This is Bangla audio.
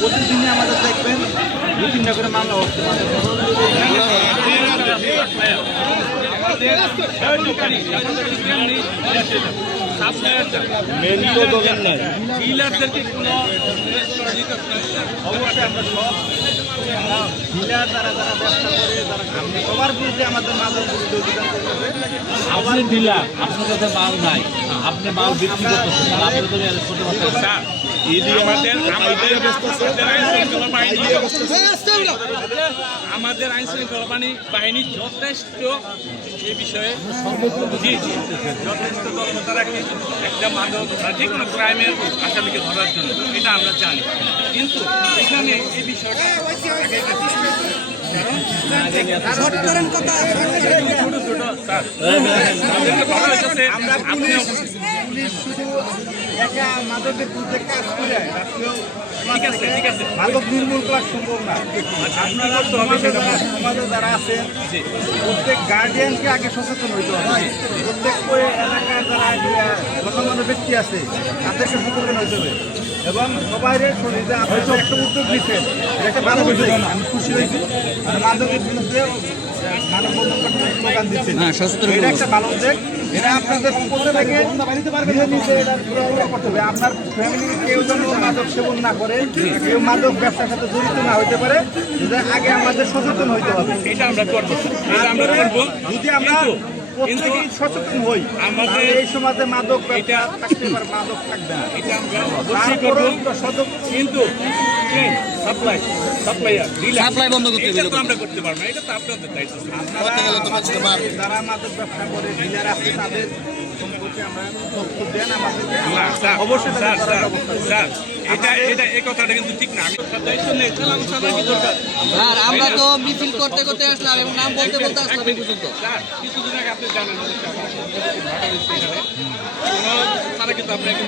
প্রতিদিনই আমাদের দেখবেন 2-3টা করে মামলা হচ্ছে। অবশ্যই আমরা সব ডিলার যারা ব্যবসা করে সবার বিরুদ্ধে আমাদের মাদক বিরুদ্ধে অভিযান করতেছে। আপনি ডিলার, আপনার কাছে মাল নাই, আপনি মাল বিক্রি করতেছেন, আপনি তো ছোট আমাদের আইন শৃঙ্খলা বাহিনী যথেষ্ট এই বিষয়ে যথেষ্ট তৎপরতা রাখে একটা মাদক যে কোনো ক্রাইমের আসামিকে ধরার জন্য, এটা আমরা জানি। কিন্তু এখানে এই বিষয়টা মাদক নির্মূল করা সম্ভব না। আপনারা সমাজে যারা আছেন প্রত্যেক গার্ডিয়ানকে আগে সচেতন হইতে হবে। প্রত্যেক এলাকার যারা গণ্যমান্য ব্যক্তি আছে তাদেরকে সচেতন হইতে হবে এবং সবাই শরীরে হয়তো একটা উদ্যোগ নিচ্ছেন, একটা ভালো উদ্যোগ, আমি খুশি হয়েছি। মাদকের বিরুদ্ধে মানববন্ধন স্লোগান দিচ্ছেন, এটা একটা ভালো উদ্যোগ। এটা আপনাদের প্রত্যেকে করতে হবে। আপনার ফ্যামিলির কেউ যেন মাদক সেবন না করে, কেউ মাদক ব্যবসার সাথে জড়িত না হইতে পারে, আগে আমাদের সচেতন হইতে হবে। এটা আমরা করবো, যদি আমরা প্রত্যেকেই সচেতন হই, আমাদের এই সমাজে মাদক ব্যবসা থাকতে পারে, মাদক থাকবে না। এটা আমরা অবশ্যই করবো, কিন্তু সাপ্লাই বন্ধ করতে হবে, আমরা করতে পারবো না। এটা তো আপনাদের দায়িত্ব। যারা মাদক ব্যবসা করে ডিলার আছে তাদের সম্পর্কে আমরা তথ্য দেন আমাদেরকে, অবশ্যই স্যার এটা এই কথাটা কিন্তু ঠিক না। দায়িত্ব নেই, আর আমরা তো মিছিল করতে করতে আসলাম এবং নাম বলতে বলতে আসলাম এই পর্যন্ত। স্যার কিছুদিন আগে আপনি জানেন তারা কিন্তু আপনাকে